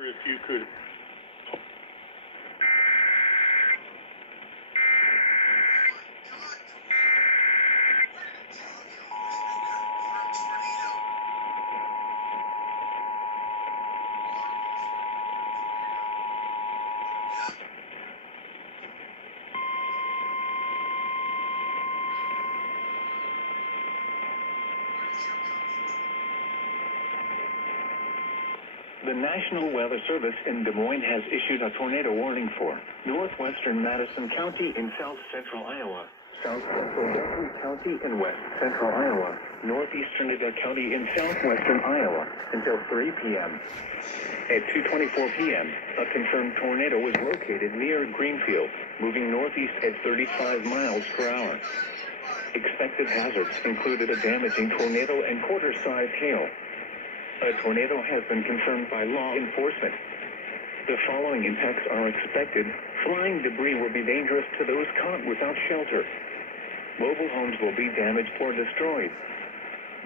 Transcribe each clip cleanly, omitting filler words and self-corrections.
If you could. The National Weather Service in Des Moines has issued a tornado warning for northwestern Madison County in south central Iowa, southwestern Guthrie County in west central Iowa, northeastern Idaho County in southwestern Iowa until 3 p.m. At 2:24 p.m., a confirmed tornado was located near Greenfield, moving northeast at 35 miles per hour. Expected hazards included a damaging tornado and quarter-sized hail. A tornado has been confirmed by law enforcement. The following impacts are expected. Flying debris will be dangerous to those caught without shelter. Mobile homes will be damaged or destroyed.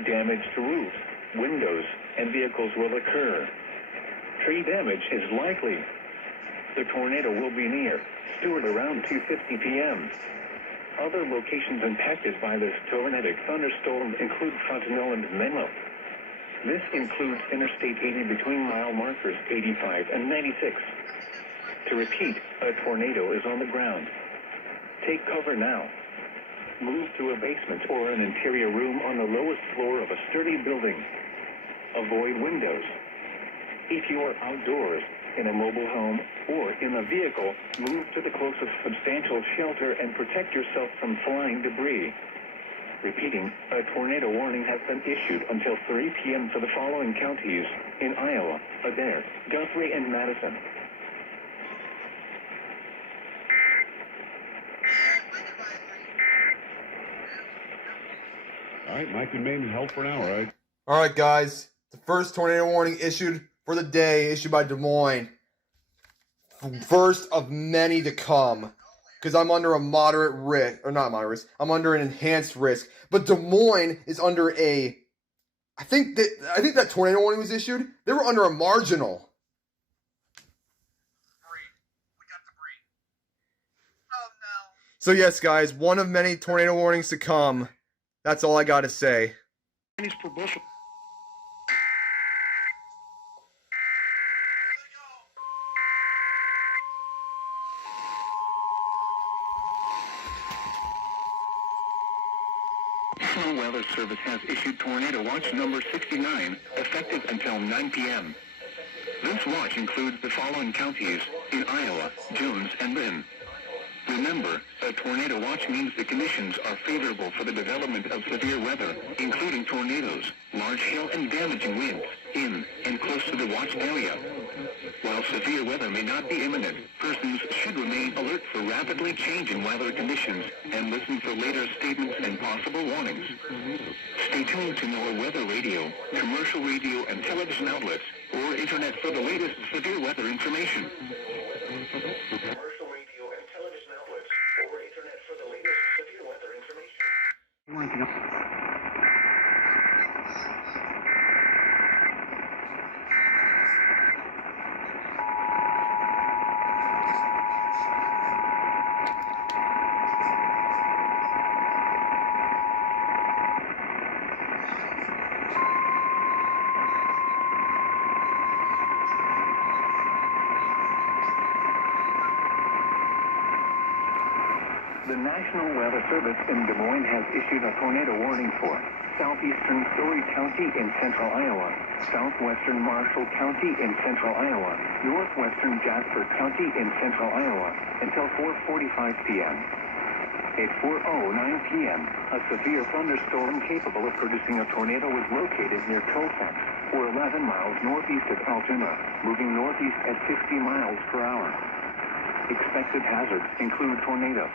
Damage to roofs, windows, and vehicles will occur. Tree damage is likely. The tornado will be near Stewart around 2:50 p.m. Other locations impacted by this tornadic thunderstorm include Fontenelle and Menlo. This includes Interstate 80 between mile markers 85 and 96. To repeat, a tornado is on the ground. Take cover now. Move to a basement or an interior room on the lowest floor of a sturdy building. Avoid windows. If you are outdoors, in a mobile home, or in a vehicle, move to the closest substantial shelter and protect yourself from flying debris. Repeating, a tornado warning has been issued until 3 p.m. for the following counties in Iowa: Adair, Guthrie, and Madison. All right, Mike and Maine held for an hour, right? All right, guys. The first tornado warning issued for the day, issued by Des Moines. First of many to come. Because I'm under a moderate risk, or not moderate risk, I'm under an enhanced risk. But Des Moines is under a, I think that tornado warning was issued. They were under a marginal. We got debris. Oh no. So yes, guys, one of many tornado warnings to come. That's all I gotta say. National Weather Service has issued Tornado Watch number 69, effective until 9 p.m. This watch includes the following counties in Iowa: Jones and Lynn. Remember, a tornado watch means the conditions are favorable for the development of severe weather, including tornadoes, large hail, and damaging winds in and close to the watch area. While severe weather may not be imminent, persons should remain alert for rapidly changing weather conditions and listen for later statements and possible warnings. Stay tuned to NOAA Weather Radio, commercial radio and television outlets, or internet for the latest severe weather information. Commercial radio and television outlets, or internet for the latest severe weather information. The National Weather Service in Des Moines has issued a tornado warning for southeastern Story County in central Iowa, southwestern Marshall County in central Iowa, northwestern Jasper County in central Iowa until 4:45 p.m. At 4:09 p.m., a severe thunderstorm capable of producing a tornado was located near Colfax, or 11 miles northeast of Altoona, moving northeast at 50 miles per hour. Expected hazards include tornadoes.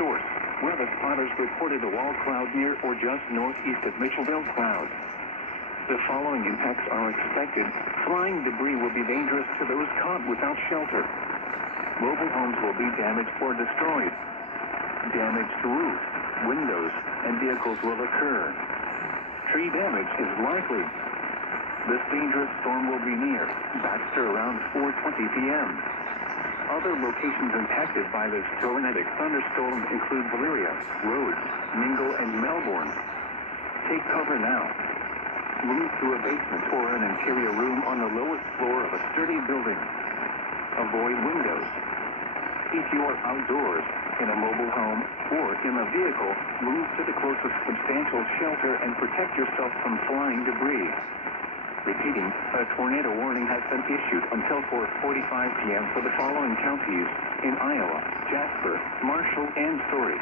Source: weather spotters reported a wall cloud near or just northeast of Mitchellville Cloud. The following impacts are expected. Flying debris will be dangerous to those caught without shelter. Mobile homes will be damaged or destroyed. Damage to roofs, windows, and vehicles will occur. Tree damage is likely. This dangerous storm will be near Baxter around 4:20 p.m. Other locations impacted by this tornadic thunderstorm include Valeria, Rhodes, Mingle, and Melbourne. Take cover now. Move to a basement or an interior room on the lowest floor of a sturdy building. Avoid windows. If you are outdoors, in a mobile home, or in a vehicle, move to the closest substantial shelter and protect yourself from flying debris. Repeating, a tornado warning has been issued until 4:45 p.m. for the following counties in Iowa, Jasper, Marshall, and Story.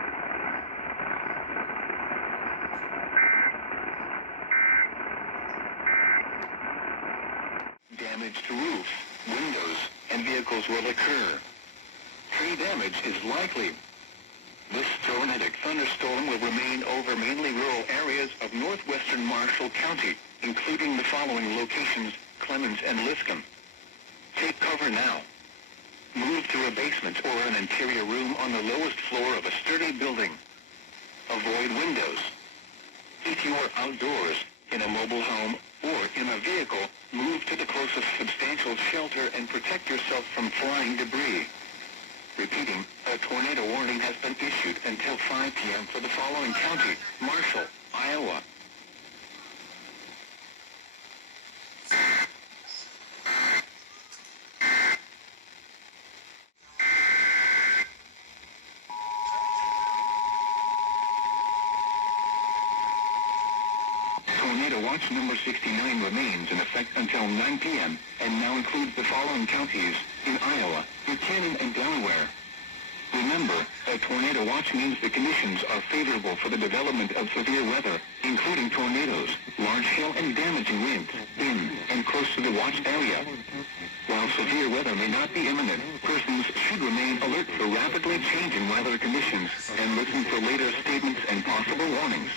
Damage to roofs, windows, and vehicles will occur. Tree damage is likely. This tornadic thunderstorm will remain over mainly rural areas of northwestern Marshall County, including the following locations, Clemens and Liscombe. Take cover now. Move to a basement or an interior room on the lowest floor of a sturdy building. Avoid windows. If you are outdoors, in a mobile home, or in a vehicle, move to the closest substantial shelter and protect yourself from flying debris. Repeating, a tornado warning has been issued until 5 p.m. for the following county, Marshall, Iowa. Tornado Watch number 69 remains in effect until 9 p.m. and now includes the following counties in Iowa, Buchanan, and Delaware. Remember, a tornado watch means the conditions are favorable for the development of severe weather, including tornadoes, large hail, and damaging winds in and close to the watch area. While severe weather may not be imminent, persons should remain alert for rapidly changing weather conditions and listen for later statements and possible warnings.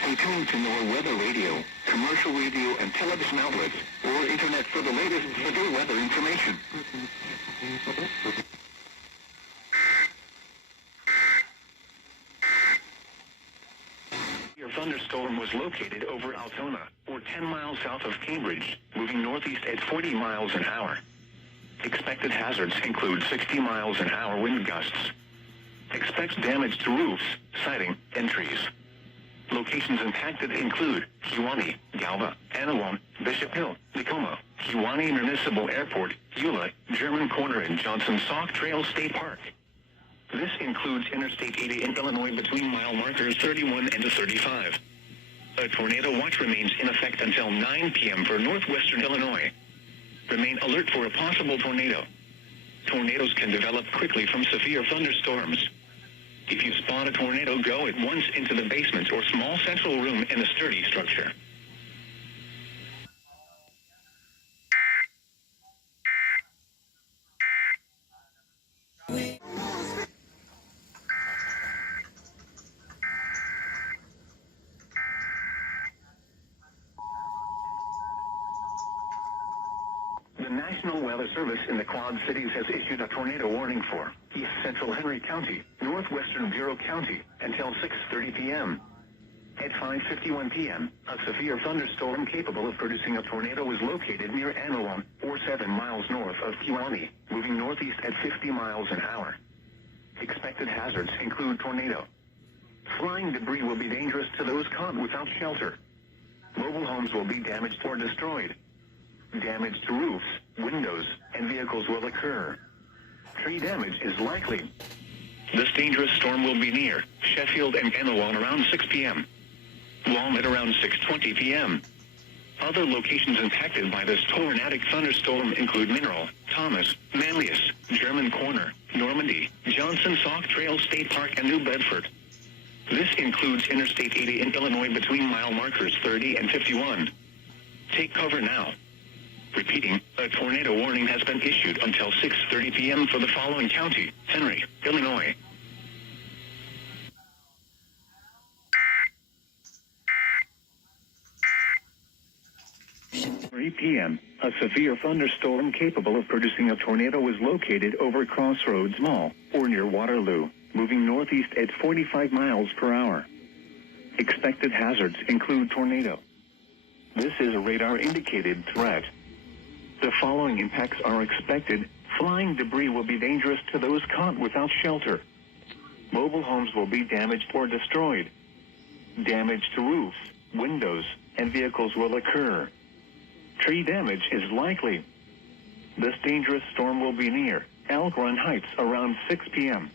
Stay tuned to NOAA weather radio, commercial radio, and television outlets, or internet for the latest severe weather information. Your thunderstorm was located over Altona, or 10 miles south of Cambridge, moving northeast at 40 miles an hour. Expected hazards include 60 miles an hour wind gusts. Expect damage to roofs, siding, and trees. Locations impacted include Kewanee, Galva, Anawan, Bishop Hill, Tacoma, Kewanee Municipal Airport, Eula, German Corner, and Johnson Sauk Trail State Park. This includes Interstate 80 in Illinois between mile markers 31 and 35. A tornado watch remains in effect until 9 p.m. for northwestern Illinois. Remain alert for a possible tornado. Tornadoes can develop quickly from severe thunderstorms. If you spot a tornado, go at once into the basement or small central room in a sturdy structure. The National Weather Service in the Quad Cities has issued a tornado warning for East Central Henry County, Northwestern Bureau County, until 6:30 p.m. At 5:51 p.m., a severe thunderstorm capable of producing a tornado was located near Anawan, or 7 miles north of Kewanee, moving northeast at 50 miles an hour. Expected hazards include tornado. Flying debris will be dangerous to those caught without shelter. Mobile homes will be damaged or destroyed. Damage to roofs, windows, and vehicles will occur. Tree damage is likely. This dangerous storm will be near Sheffield and Anawan around 6 p.m. Walnut around 6:20 p.m. Other locations impacted by this tornadic thunderstorm include Mineral, Thomas, Manlius, German Corner, Normandy, Johnson Sauk Trail State Park, and New Bedford. This includes Interstate 80 in Illinois between mile markers 30 and 51. Take cover now. Repeating, a tornado warning has been issued until 6:30 p.m. for the following county, Henry, Illinois. 3 p.m., a severe thunderstorm capable of producing a tornado was located over Crossroads Mall, or near Waterloo, moving northeast at 45 miles per hour. Expected hazards include tornado. This is a radar-indicated threat. The following impacts are expected. Flying debris will be dangerous to those caught without shelter. Mobile homes will be damaged or destroyed. Damage to roofs, windows, and vehicles will occur. Tree damage is likely. This dangerous storm will be near Elk Run Heights around 6 p.m.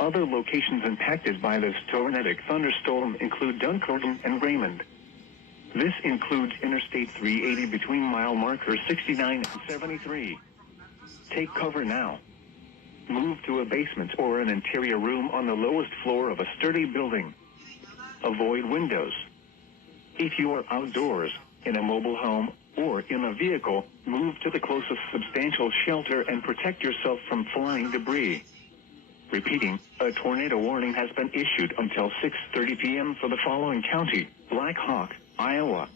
Other locations impacted by this tornadic thunderstorm include Dunkerton and Raymond. This includes Interstate 380 between mile markers 69 and 73. Take cover now. Move to a basement or an interior room on the lowest floor of a sturdy building. Avoid windows. If you are outdoors, in a mobile home, or in a vehicle, move to the closest substantial shelter and protect yourself from flying debris. Repeating, a tornado warning has been issued until 6:30 p.m. for the following county: Black Hawk, Iowa.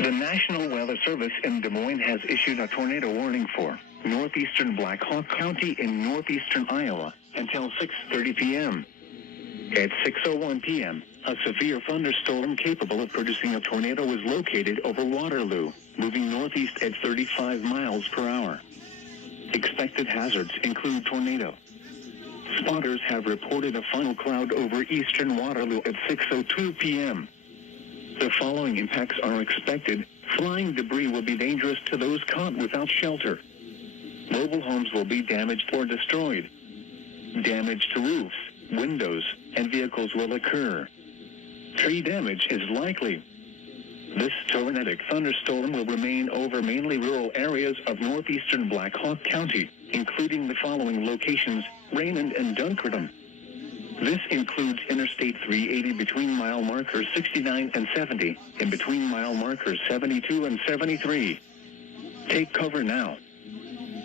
The National Weather Service in Des Moines has issued a tornado warning for northeastern Black Hawk County in northeastern Iowa until 6:30 p.m. At 6:01 p.m., a severe thunderstorm capable of producing a tornado was located over Waterloo, moving northeast at 35 miles per hour. Expected hazards include tornado. Spotters have reported a funnel cloud over eastern Waterloo at 6:02 p.m. The following impacts are expected. Flying debris will be dangerous to those caught without shelter. Mobile homes will be damaged or destroyed. Damage to roofs, windows, and vehicles will occur. Tree damage is likely. This tornadic thunderstorm will remain over mainly rural areas of northeastern Black Hawk County, including the following locations: Raymond and Dunkerton. This includes Interstate 380 between mile markers 69 and 70, and between mile markers 72 and 73. Take cover now.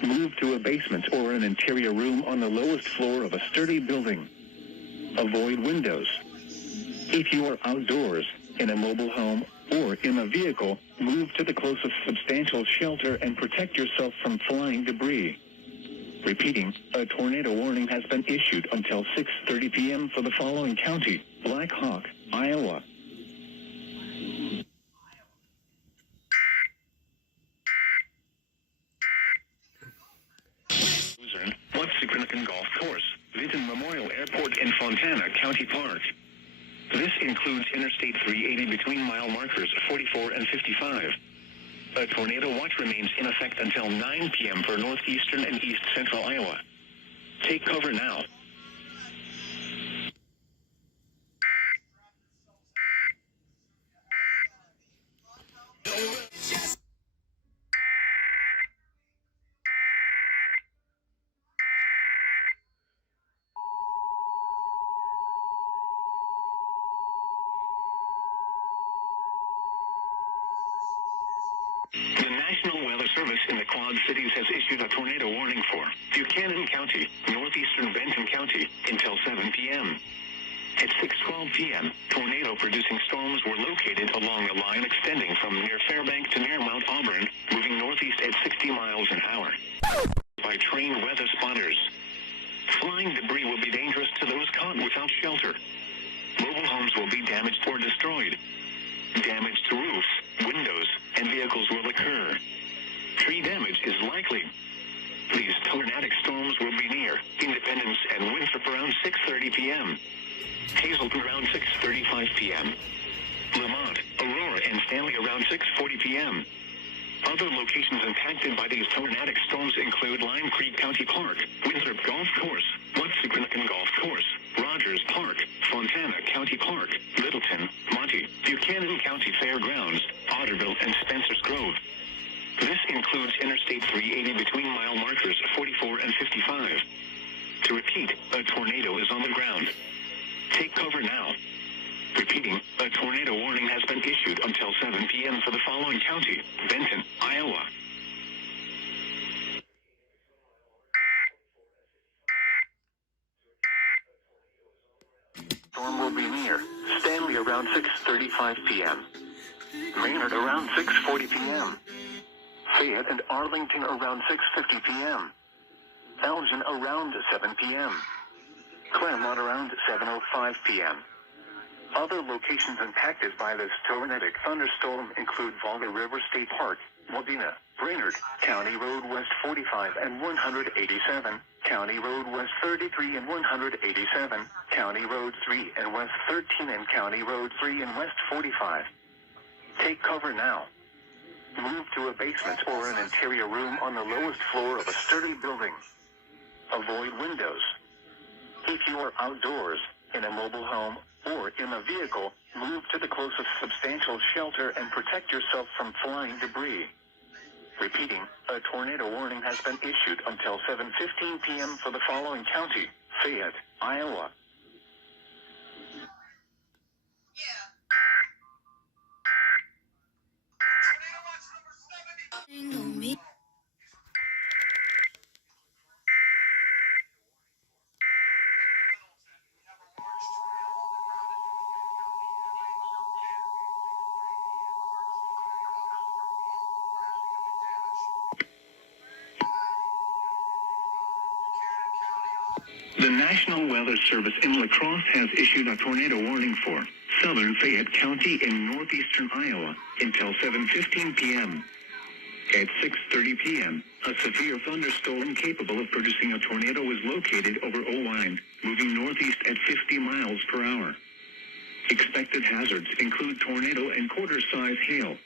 Move to a basement or an interior room on the lowest floor of a sturdy building. Avoid windows. If you are outdoors, in a mobile home, or in a vehicle, move to the closest substantial shelter and protect yourself from flying debris. Repeating, a tornado warning has been issued until 6:30 p.m. for the following county: Black Hawk, Iowa. Luzerne, Whiteside Golf Course, Vinton Memorial Airport in Fontana County Park. This includes Interstate 380 between mile markers 44 and 55. A tornado watch remains in effect until 9 p.m. for northeastern and east central Iowa. Take cover now. The National Weather Service in the Quad Cities has issued a tornado warning for Buchanan County, northeastern Benton County, until 7 p.m. At 6:12 p.m., tornado-producing storms were located along a line extending from near Fairbank to near Mount Auburn, moving northeast at 60 miles an hour. By trained weather spotters. Flying debris will be dangerous to those caught without shelter. Mobile homes will be damaged or destroyed. Damage to roofs, windows, and vehicles will occur. Tree damage is likely. These tornadic storms will be near Independence and Winthrop around 6:30 p.m. Hazelton around 6:35 p.m. Lamont, Aurora, and Stanley around 6:40 p.m. Other locations impacted by these tornadic storms include Lime Creek County Park, Winthrop Golf Course, Whiteside Golf Course, Rogers Park, Fontana County Park, Littleton, Monty, Buchanan County Fairgrounds, Otterville, and Spencer's Grove. This includes Interstate 380 between mile markers 44 and 55. To repeat, a tornado is on the ground. Take cover now. Repeating, a tornado warning has been issued until 7 p.m. for the following county: Benton, Iowa. Storm will be near Stanley around 6:35 p.m. Maynard around 6:40 p.m. Fayette and Arlington around 6:50 p.m. Elgin around 7 p.m. Claremont around 7:05 p.m. Other locations impacted by this tornadic thunderstorm include Volga River State Park, Modena, Brainerd, County Road West 45 and 187, County Road West 33 and 187, County Road 3 and West 13 and County Road 3 and West 45. Take cover now. Move to a basement or an interior room on the lowest floor of a sturdy building. Avoid windows. If you are outdoors, in a mobile home, or in a vehicle, move to the closest substantial shelter and protect yourself from flying debris. Repeating, a tornado warning has been issued until 7:15 p.m. for the following county: Fayette, Iowa. Tornado watch number 70. The National Weather Service in La Crosse has issued a tornado warning for southern Fayette County in northeastern Iowa until 7:15 p.m. At 6:30 p.m., a severe thunderstorm capable of producing a tornado was located over Owine, moving northeast at 50 miles per hour. Expected hazards include tornado and quarter-size hail.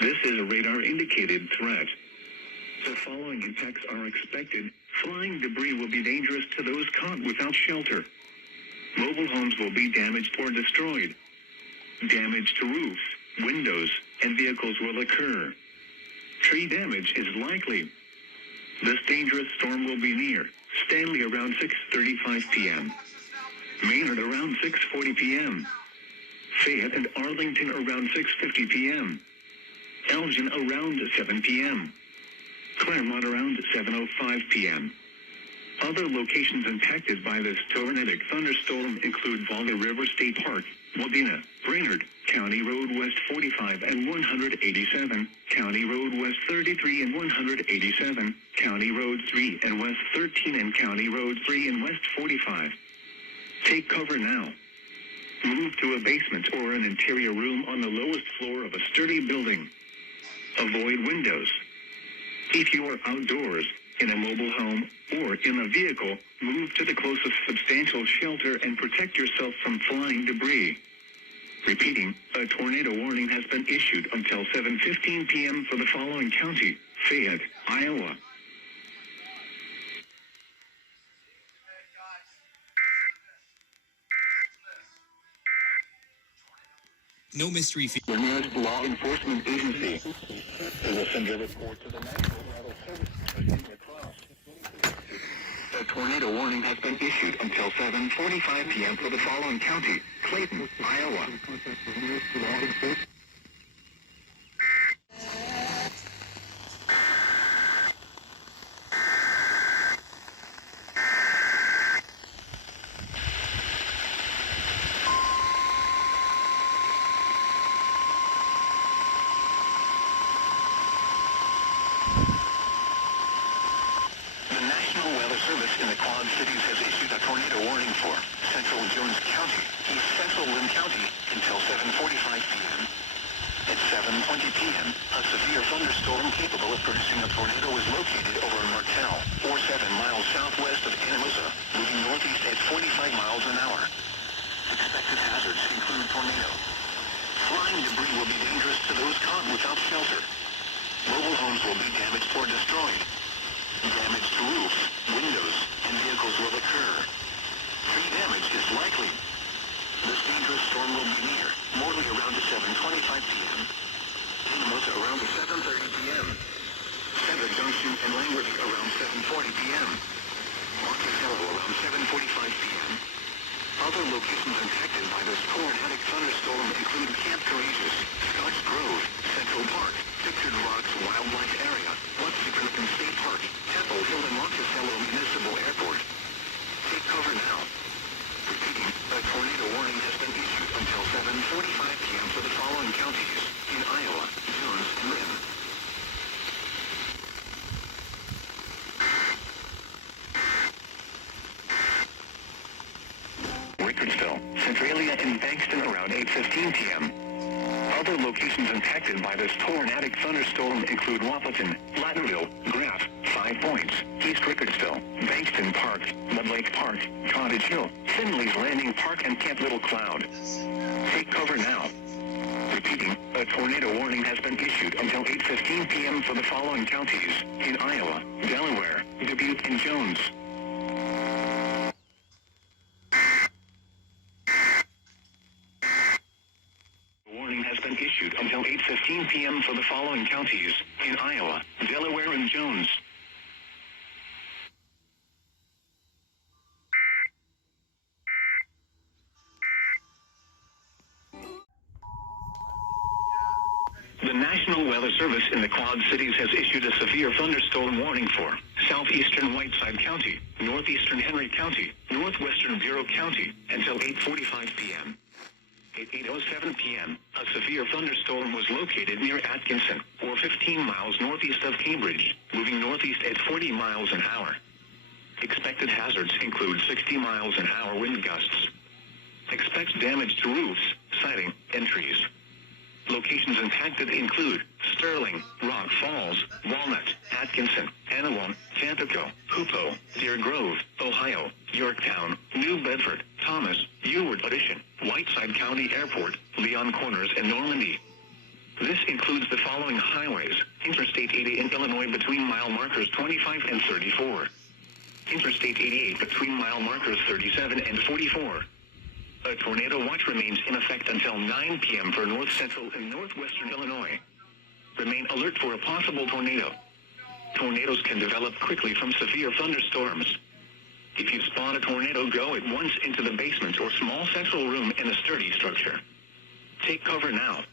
This is a radar-indicated threat. The following impacts are expected. Flying debris will be dangerous to those caught without shelter. Mobile homes will be damaged or destroyed. Damage to roofs, windows, and vehicles will occur. Tree damage is likely. This dangerous storm will be near Stanley around 6:35 p.m. Maynard around 6:40 p.m. Fayette and Arlington around 6:50 p.m. Elgin around 7 p.m. Claremont around 7:05 p.m. Other locations impacted by this tornadic thunderstorm include Volga River State Park, Modena, Brainerd, County Road West 45 and 187, County Road West 33 and 187, County Road 3 and West 13 and County Road 3 and West 45. Take cover now. Move to a basement or an interior room on the lowest floor of a sturdy building. Avoid windows. If you are outdoors, in a mobile home, or in a vehicle, move to the closest substantial shelter and protect yourself from flying debris. Repeating, a tornado warning has been issued until 7:15 p.m. for the following county: Fayette, Iowa. No mystery fee. The nearest law enforcement agency. They will send a report to the National Weather Service in La Crosse. A tornado warning has been issued until 7:45 p.m. for the following county: Clayton, Iowa. Service in the Quad Cities has issued a tornado warning for Central Jones County, East Central Lynn County, until 7:45 p.m. At 7:20 p.m., a severe thunderstorm capable of producing a tornado is located over Martell, or 7 miles southwest of Anamosa, moving northeast at 45 miles an hour. Expected hazards include tornado. Flying debris will be dangerous to those caught without shelter. Mobile homes will be damaged or destroyed. Damage to roofs, windows, and vehicles will occur. Tree damage is likely. This dangerous storm will be near Morley around 7:25 p.m. Anamosa around 7:30 p.m. Center Junction and Langworthy around 7:40 p.m. Monticello around 7:45 p.m. Other locations impacted by this tornadic thunderstorm include Camp Courageous, Scotch Grove, Central Park, Pictured Rocks Wildlife Area, What's-It-Cookin' State Park, Temple Hill and Monticello Municipal Airport. Take cover now. Repeating, a tornado warning has been issued until 7:45 p.m. for the following counties: Centralia and Bankston around 8:15 p.m. Other locations impacted by this tornadic thunderstorm include Wapleton, Latterville, Graff, 5 Points, East Rickardsville, Bankston Park, Mud Lake Park, Cottage Hill, Finley's Landing Park, and Camp Little Cloud. Take cover now. Repeating, a tornado warning has been issued until 8:15 p.m. for the following counties in Iowa, Delaware, Dubuque, and Jones. Warning has been issued until 8:15 p.m. for the following counties in Iowa, Delaware, and Jones. The National Weather Service in the Quad Cities has issued a severe thunderstorm warning for Southeastern Whiteside County, Northeastern Henry County, Northwestern Bureau County, until 8:45 p.m. At 8:07 p.m., a severe thunderstorm was located near Atkinson, or 15 miles northeast of Cambridge, moving northeast at 40 miles an hour. Expected hazards include 60 miles an hour wind gusts. Expect damage to roofs, siding, and trees. Locations impacted include Sterling, Rock Falls, Walnut, Atkinson, Anawan, Tampico, Hoopo, Deer Grove, Ohio, Yorktown, New Bedford, Thomas, Ewart Addition, Whiteside County Airport, Leon Corners, and Normandy. This includes the following highways: Interstate 80 in Illinois between mile markers 25 and 34. Interstate 88 between mile markers 37 and 44. A tornado watch remains in effect until 9 p.m. for north central and northwestern Illinois. Remain alert for a possible tornado. Tornadoes can develop quickly from severe thunderstorms. If you spot a tornado, go at once into the basement or small central room in a sturdy structure. Take cover now.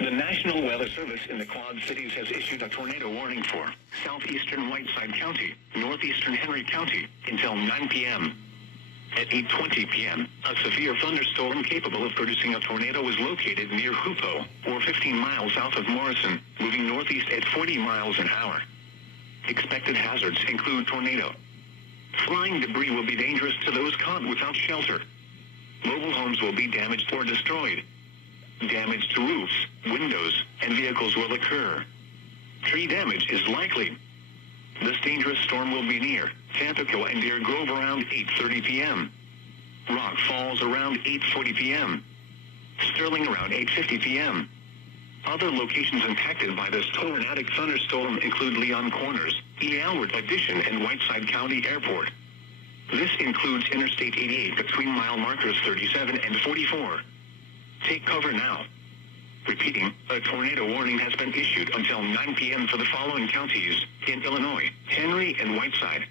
The National Weather Service in the Quad Cities has issued a tornado warning for Southeastern Whiteside County, Northeastern Henry County, until 9 p.m. At 8:20 p.m., a severe thunderstorm capable of producing a tornado was located near Hoopo, or 15 miles south of Morrison, moving northeast at 40 miles an hour. Expected hazards include tornado. Flying debris will be dangerous to those caught without shelter. Mobile homes will be damaged or destroyed. Damage to roofs, windows, and vehicles will occur. Tree damage is likely. This dangerous storm will be near Tampico and Deer Grove around 8:30 p.m. Rock Falls around 8:40 p.m. Sterling around 8:50 p.m. Other locations impacted by this tornadic thunderstorm include Leon Corners, Ewart Addition, and Whiteside County Airport. This includes Interstate 88 between mile markers 37 and 44. Take cover now. Repeating, a tornado warning has been issued until 9 p.m. for the following counties in Illinois, Henry and Whiteside.